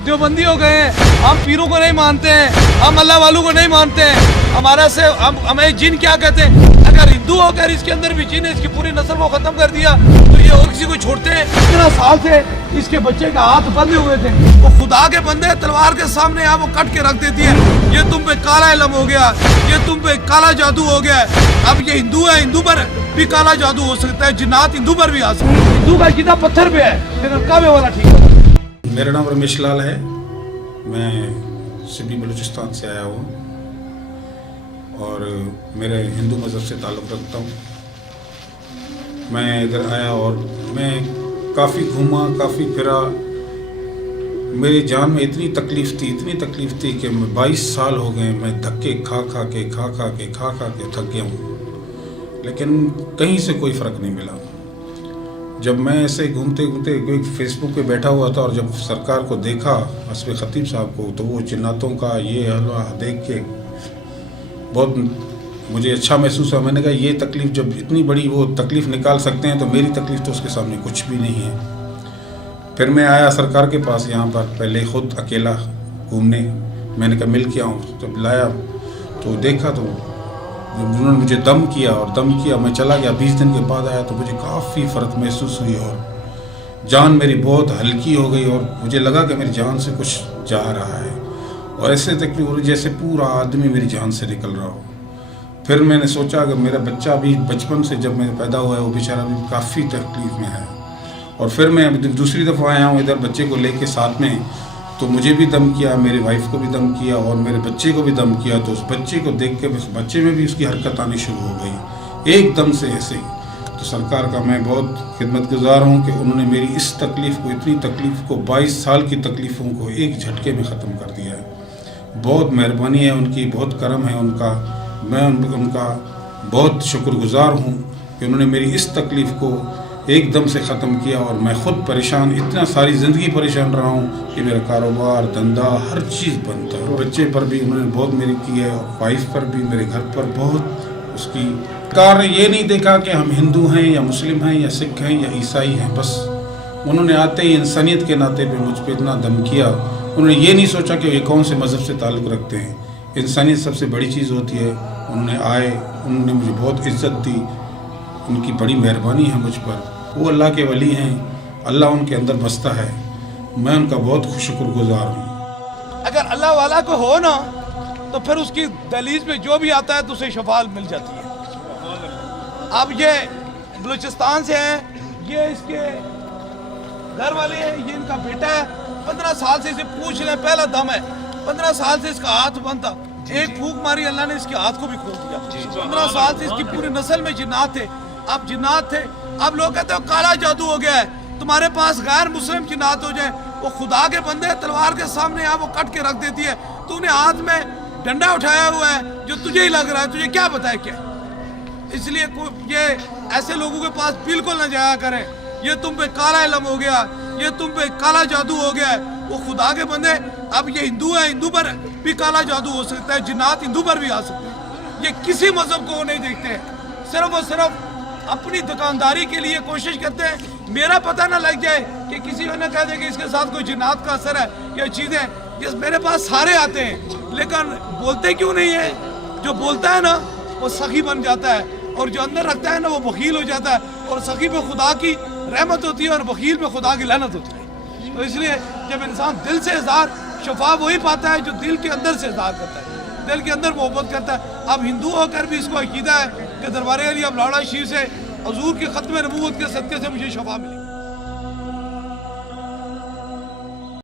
देवबंदी हो गए हैं, हम पीरों को नहीं मानते हैं, हम अल्लाह वालों को नहीं मानते हैं, हमारा से हमें जिन क्या कहते हैं। अगर हिंदू होकर इसके अंदर भी जिन इसकी पूरी नस्ल को खत्म कर दिया तो ये और किसी को छोड़ते हैं? इतना साल से इसके बच्चे का हाथ बंधे हुए थे, वो खुदा के बंदे तलवार के सामने यहाँ वो कट के रख देती है। ये तुम पे काला इलम हो गया, ये तुम पे काला जादू हो गया। अब ये हिंदू है, हिंदू पर भी काला जादू हो सकता है, जिन्नात हिंदू पर भी आ सकता है। हिंदू का कितना पत्थर पे है, लेकिन काबे वाला ठीक है। मेरा नाम रमेश लाल है, मैं सिबी बलूचिस्तान से आया हूँ और मेरे हिंदू मज़हब से ताल्लुक़ रखता हूँ। मैं इधर आया और मैं काफ़ी घूमा, काफ़ी फिरा। मेरी जान में इतनी तकलीफ़ थी कि मैं 22 साल हो गए मैं धक्के खा खा के थक गया हूँ, लेकिन कहीं से कोई फ़र्क नहीं मिला। जब मैं ऐसे घूमते घूमते कोई फेसबुक पे बैठा हुआ था और जब सरकार को देखा, हस्बे खतीब साहब को, तो वो जिन्नातों का ये हलवा देख के बहुत मुझे अच्छा महसूस हुआ। मैंने कहा ये तकलीफ़ जब इतनी बड़ी वो तकलीफ़ निकाल सकते हैं तो मेरी तकलीफ़ तो उसके सामने कुछ भी नहीं है। फिर मैं आया सरकार के पास यहाँ पर, पहले ख़ुद अकेला घूमने। मैंने कहा मिल के आऊँ, जब लाया तो देखा तो उन्होंने मुझे दम किया, मैं चला गया। 20 दिन के बाद आया तो मुझे काफ़ी फ़र्क महसूस हुई और जान मेरी बहुत हल्की हो गई और मुझे लगा कि मेरी जान से कुछ जा रहा है और ऐसे तकलीफ हो रही जैसे पूरा आदमी मेरी जान से निकल रहा हो। फिर मैंने सोचा कि मेरा बच्चा भी बचपन से जब मैं पैदा हुआ है वो बेचारा भी काफ़ी तकलीफ़ में है और फिर मैं दूसरी दफ़ा आया हूँ इधर बच्चे को लेके साथ में, तो मुझे भी दम किया, मेरी वाइफ को भी दम किया और मेरे बच्चे को भी दम किया। तो उस बच्चे को देख के बच्चे में भी उसकी हरकत आनी शुरू हो गई एकदम से ऐसे ही। तो सरकार का मैं बहुत खिदमतगुजार हूँ कि उन्होंने मेरी इस तकलीफ़ को, इतनी तकलीफ़ को, 22 साल की तकलीफ़ों को एक झटके में ख़त्म कर दिया है। बहुत मेहरबानी है उनकी, बहुत करम है उनका। मैं उनका बहुत शुक्रगुजार हूँ कि उन्होंने मेरी इस तकलीफ़ को एकदम से ख़त्म किया और मैं ख़ुद परेशान, इतना सारी ज़िंदगी परेशान रहा हूँ कि मेरा कारोबार, धंधा, हर चीज़ बंद था। बच्चे पर भी उन्होंने बहुत मेरी की है और वाइफ पर भी, मेरे घर पर बहुत उसकी। सरकार ने ये नहीं देखा कि हम हिंदू हैं या मुस्लिम हैं या सिख हैं या ईसाई हैं, बस उन्होंने आते ही इंसानियत के नाते पे मुझ पर इतना दम किया। उन्होंने ये नहीं सोचा कि ये कौन से मज़हब से ताल्लुक़ रखते हैं। इंसानियत सबसे बड़ी चीज़ होती है। उन्होंने आए, उन्होंने मुझे बहुत इज़्ज़त दी, उनकी बड़ी मेहरबानी है मुझ पर। वो अल्लाह के वली हैं, अल्लाह उनके अंदर बसता है। मैं उनका बहुत शुक्रगुजार हूँ। अगर अल्लाह वाला को हो ना तो फिर उसकी दहलीज में जो भी आता है तो उसे शफा मिल जाती है। अब ये बलूचिस्तान से हैं, ये इसके घर वाले हैं, ये इनका बेटा है। 15 साल से इसे पूछ लें, पहला दम है। 15 साल से इसका हाथ बंद था, एक फूंक मारी अल्लाह ने इसके हाथ को भी खोल दिया। 15 साल से इसकी पूरी नस्ल में जिन्नात थे। अब जिन्नात थे, अब लोग कहते हो काला जादू हो गया है, तुम्हारे पास गैर मुस्लिम जिन्नात हो जाए, वो खुदा के बंदे तलवार के सामने यहाँ वो कट के रख देती है। तूने हाथ में डंडा उठाया हुआ है जो तुझे ही लग रहा है, तुझे क्या पता है क्या। इसलिए ये ऐसे लोगों के पास बिल्कुल न जाया करें। ये तुम पे काला इलम हो गया, ये तुम पे काला जादू हो गया है, वो खुदा के बंदे। अब ये हिंदू है, हिंदू पर भी काला जादू हो सकता है, जिन्नात हिंदू पर भी आ सकते हैं। ये किसी मजहब को नहीं देखते, सिर्फ और सिर्फ अपनी दुकानदारी के लिए कोशिश करते हैं। मेरा पता ना लग जाए कि किसी ने कह दे कि इसके साथ कोई जिन्नात का असर है या चीज़ें। ये मेरे पास सारे आते हैं, लेकिन बोलते क्यों नहीं है। जो बोलता है ना वो सखी बन जाता है और जो अंदर रखता है ना वो बखील हो जाता है। और सखी पे खुदा की रहमत होती है और बखील पे खुदा की लानत होती है। तो इसलिए जब इंसान दिल से इज़हार, शफा वही पाता है जो दिल के अंदर से इज़हार करता है, दिल के अंदर मोहब्बत करता है। अब हिंदू होकर भी इसको अकीदा है कि दरबार अली अब लाड़ा शीर से हजूर के ख़त्म नबूवत के सदक़े से मुझे शफा मिली।